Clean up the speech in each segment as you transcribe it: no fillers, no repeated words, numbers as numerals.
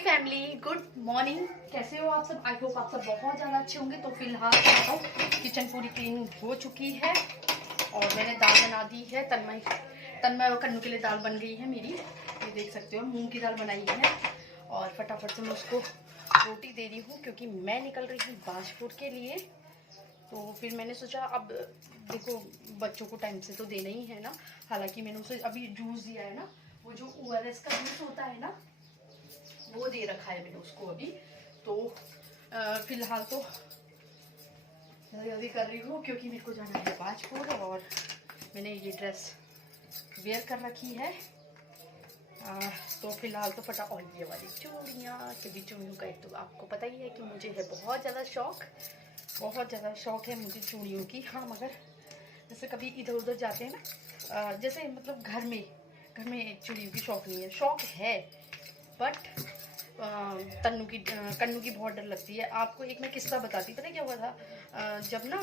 Family good morning, कैसे हो आप सब। आई होप आप सब बहुत ज़्यादा अच्छे होंगे। तो फिलहाल किचन पूरी क्लीन हो चुकी है और मैंने दाल बना दी है। तन्मय और कन्नू के लिए दाल बन गई है मेरी, ये देख सकते हो। मूंग की दाल बनाई है और फटाफट से मैं उसको रोटी दे रही हूँ क्योंकि मैं निकल रही हूँ बाजपुर के लिए। तो फिर मैंने सोचा अब देखो बच्चों को टाइम से तो देना ही है ना। हालांकि मैंने उसे अभी जूस दिया है ना, वो जो ORS का जूस होता है ना वो दे रखा है मैंने उसको अभी। तो फिलहाल तो जल्दी कर रही हूँ क्योंकि मेरे को जाना है बाजपुर और मैंने ये ड्रेस वेयर कर रखी है। तो फिलहाल तो फटा। और ये वाली चूड़ियाँ, क्योंकि चूड़ियों का एक तो आपको पता ही है कि मुझे है बहुत ज़्यादा शौक है मुझे चूड़ियों की। हाँ मगर जैसे कभी इधर उधर जाते हैं ना, जैसे मतलब घर में चूड़ियों की शौक नहीं है, शौक है बट कन्नू की बहुत डर लगती है। आपको एक मैं किस्सा बताती, पता है क्या हुआ था। जब ना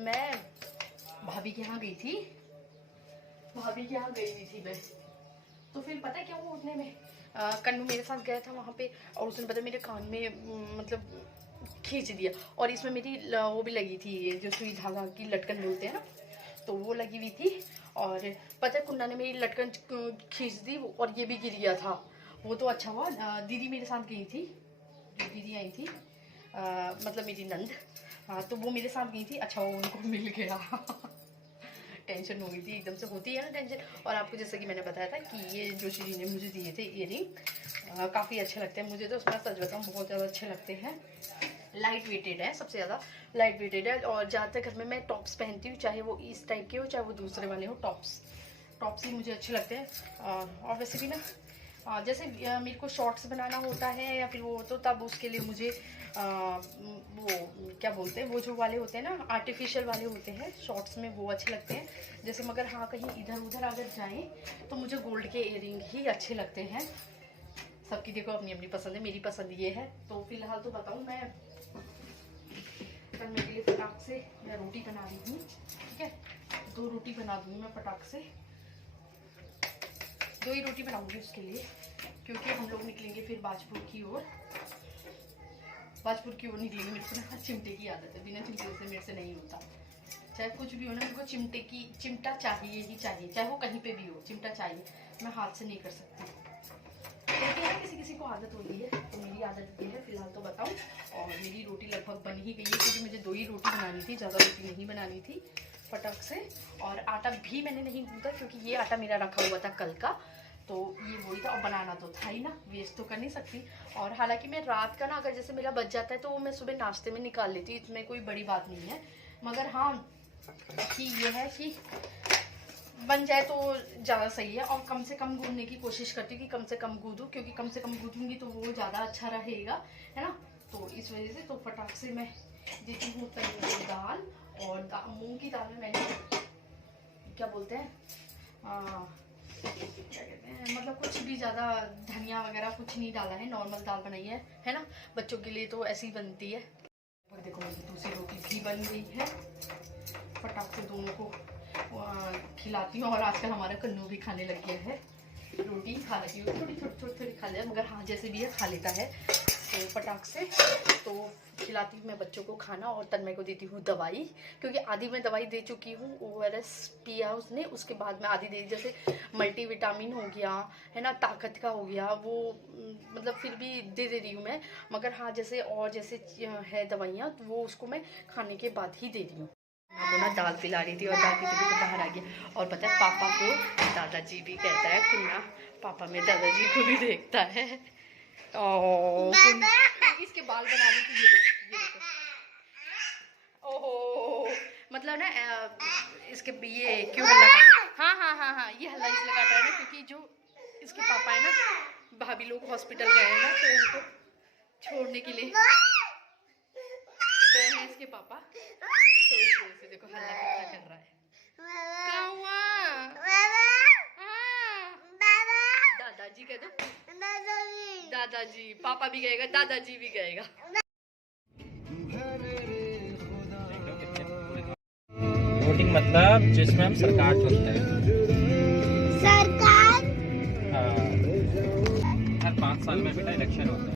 मैं भाभी के यहाँ गई थी मैं। तो फिर पता है क्या हुआ उठने में, कन्नू मेरे साथ गया था वहाँ पे और उसने पता मेरे कान में मतलब खींच दिया। और इसमें मेरी वो भी लगी थी, जो सुई धागा की लटकन बोलते हैं ना, तो वो लगी हुई थी। और पता है कुन्ना ने मेरी लटकन खींच दी और ये भी गिर गया था। वो तो अच्छा हुआ दीदी मेरे साथ गई थी, जो दीदी आई थी मतलब मेरी नंद, तो वो मेरे साथ गई थी। अच्छा वो उनको मिल गया टेंशन हो गई थी, एकदम से होती है ना टेंशन। और आपको जैसे कि मैंने बताया था कि ये जो श्री ने मुझे दिए थे इयररिंग काफ़ी अच्छे लगते हैं मुझे। तो उसमें सच बताऊँ बहुत ज़्यादा अच्छे लगते हैं। लाइट वेटेड है, सबसे ज़्यादा लाइट वेटेड है। और ज़्यादातर घर में मैं टॉप्स पहनती हूँ, चाहे वो इस टाइप के हो चाहे वो दूसरे वाले हो। टॉप्स ही मुझे अच्छे लगते हैं। और वैसे भी ना जैसे मेरे को शॉर्ट्स बनाना होता है या फिर वो, तो तब उसके लिए मुझे वो क्या बोलते हैं, वो जो वाले होते हैं ना आर्टिफिशियल वाले होते हैं शॉर्ट्स में, वो अच्छे लगते हैं। जैसे मगर हाँ कहीं इधर उधर अगर जाएं तो मुझे गोल्ड के इयररिंग ही अच्छे लगते हैं। सबकी देखो अपनी अपनी पसंद है, मेरी पसंद ये है। तो फिलहाल तो बताऊँ मैं कल मेरे लिए फटाक से मैं रोटी बना रही हूँ, ठीक है। 2 रोटी बना दूँगी मैं फटाक से, 2 ही रोटी बनाऊंगी उसके लिए, क्योंकि हम लोग निकलेंगे फिर बाजपुर की ओर निकलेंगे। मेरे को ना चिमटे की आदत है, बिना चिमटे से मेरे से नहीं होता। चाहे कुछ भी हो ना, मेरे को चिमटा चाहिए ही चाहिए, चाहे वो कहीं पे भी हो, चिमटा चाहिए। मैं हाथ से नहीं कर सकती, क्योंकि ना किसी को आदत होती है, तो मेरी आदत ये है। फिलहाल तो बताऊँ, और मेरी रोटी लगभग बन ही गई है क्योंकि मुझे 2 ही रोटी बनानी थी, ज़्यादा रोटी नहीं बनानी थी फटाक से। और आटा भी मैंने नहीं गूंथा क्योंकि ये आटा मेरा रखा हुआ था कल का, तो ये वही था। और बनाना तो था ही ना, वेस्ट तो कर नहीं सकती। और हालांकि मैं रात का ना अगर जैसे मेरा बच जाता है तो वो मैं सुबह नाश्ते में निकाल लेती, इसमें कोई बड़ी बात नहीं है। मगर हाँ कि ये है कि बन जाए तो ज़्यादा सही है। और कम से कम गूंदने की कोशिश करती हूँ कि कम से कम गूंदूँ, क्योंकि कम से कम गूंदूँगी तो वो ज़्यादा अच्छा रहेगा, है ना। तो इस वजह से तो फटाक से मैं देती हूँ तन्नू को दाल। और मूंग की दाल में मैंने क्या बोलते हैं क्या कहते हैं, मतलब कुछ भी ज़्यादा धनिया वगैरह कुछ नहीं डाला है, नॉर्मल दाल बनाई है ना। बच्चों के लिए तो ऐसी बनती है। और देखो मेरी दूसरी रोटी भी बन गई है, फटाक से दोनों को खिलाती हूँ। और आजकल हमारा कन्नू भी खाने लग गया है रोटी, हालांकि वो थोड़ी खा लिया, मगर हाँ जैसे भी है खा लेता है। तो फटाक से तो खिलाती हूँ मैं बच्चों को खाना और तन्मय को देती हूँ दवाई, क्योंकि आधी मैं दवाई दे चुकी हूँ। ORS पिया उसने, उसके बाद में आधी दे, जैसे मल्टीविटामिन हो गया है ना, ताकत का हो गया, वो मतलब फिर भी दे रही हूँ मैं। मगर हाँ जैसे और जैसे है दवाइयाँ, वो उसको मैं खाने के बाद ही दे रही हूँ। वो ना दाल पिला रही थी और दाल पीते पीते बाहर आ गया। और पता है पापा को दादाजी भी कहता है कुन्ना, पापा में दादाजी को भी देखता है। इसके बाल बना रही थी, ये देखो ओहो, मतलब ना इसके ये क्यों हल्ला हाँ ये हल्ला इसलिए काटा है ना क्योंकि जो इसके पापा है ना, भाभी लोग हॉस्पिटल गए हैं ना, तो उनको छोड़ने के लिए गए हैं इसके पापा, तो इस वजह से देखो हल्ला कितना कर रहा है। दादाजी कह दो, दादाजी, पापा भी गएगा, दादाजी भी गएगा। वोटिंग मतलब जिसमें हम सरकार चुनते हैं, सरकार। हाँ, हर 5 साल में बेटा इलेक्शन होता है।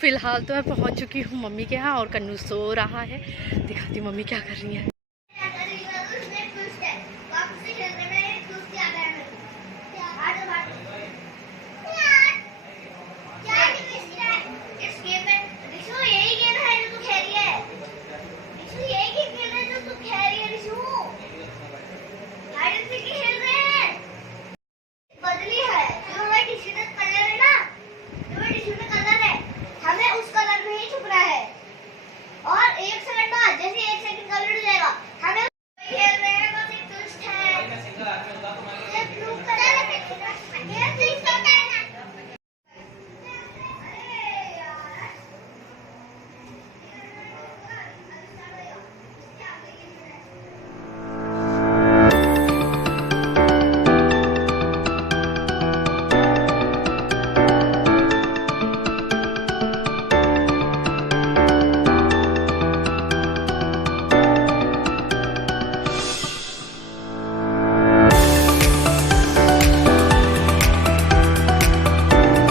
फिलहाल तो मैं पहुंच चुकी हूँ मम्मी के यहाँ और कन्नू सो रहा है। दिखाती हूँ मम्मी क्या कर रही है।